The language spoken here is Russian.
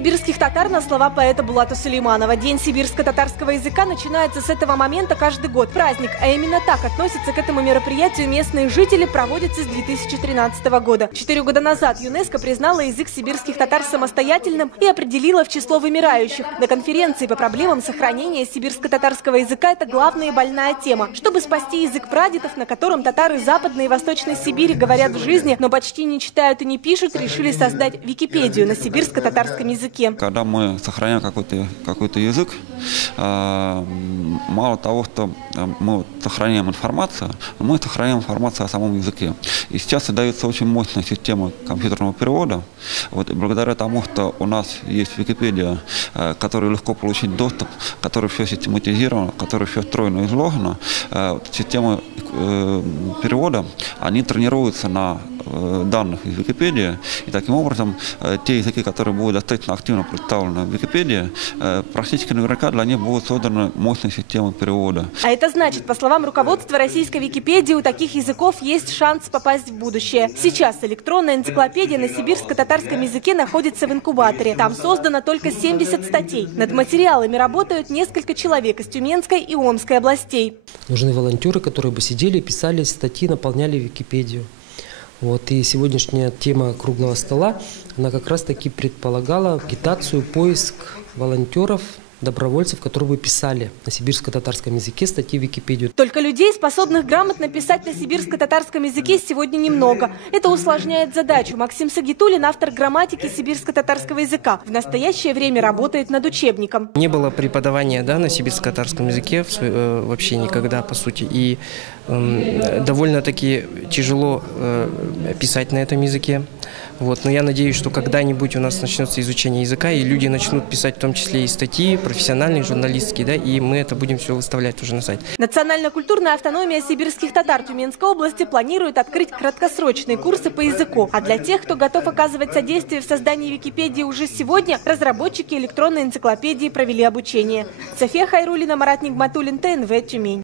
сибирских татар на слова поэта Булата Сулейманова. День сибирско-татарского языка начинается с этого момента каждый год. Праздник, а именно так относятся к этому мероприятию местные жители, проводится с 2013 года. 4 года назад ЮНЕСКО признала язык сибирских татар самостоятельным и определила в число вымирающих. На конференции по проблемам сохранения сибирско-татарского языка это главная и больная тема. Чтобы спасти язык прадедов, на котором татары Западной и Восточной Сибири говорят в жизни, но почти не читают и не пишут, решили создать Википедию на сибирско-татарском языке. Когда мы сохраняем какой-то язык, мало того, что мы сохраняем информацию, мы сохраняем информацию о самом языке. И сейчас создается очень мощная система компьютерного перевода. И благодаря тому, что у нас есть Википедия, к которой легко получить доступ, в которой все систематизировано, в которой все стройно изложено, системы перевода, они тренируются на данных из Википедии, и таким образом те языки, которые будут достаточно активно представлены в Википедии, практически наверняка для них будут созданы мощные системы перевода. А это значит, по словам руководства российской Википедии, у таких языков есть шанс попасть в будущее. Сейчас электронная энциклопедия на сибирско-татарском языке находится в инкубаторе. Там создано только 70 статей. Над материалами работают несколько человек из Тюменской и Омской областей. Нужны волонтеры, которые бы сидели, писали статьи, наполняли Википедию. И сегодняшняя тема круглого стола, она как раз таки предполагала агитацию, поиск волонтеров, добровольцев, которые бы писали на сибирско-татарском языке статьи в Википедию. Только людей, способных грамотно писать на сибирско-татарском языке, сегодня немного. Это усложняет задачу. Максим Сагитулин, автор грамматики сибирско-татарского языка, в настоящее время работает над учебником. Не было преподавания на сибирско-татарском языке вообще никогда, по сути. И довольно-таки тяжело писать на этом языке. Но я надеюсь, что когда-нибудь у нас начнется изучение языка, и люди начнут писать в том числе и статьи профессиональные, журналистские, и мы это будем все выставлять уже на сайте. Национально-культурная автономия сибирских татар Тюменской области планирует открыть краткосрочные курсы по языку. А для тех, кто готов оказывать содействие в создании Википедии уже сегодня, разработчики электронной энциклопедии провели обучение. София Хайруллина, Марат Нигматуллин, ТНВ, Тюмень.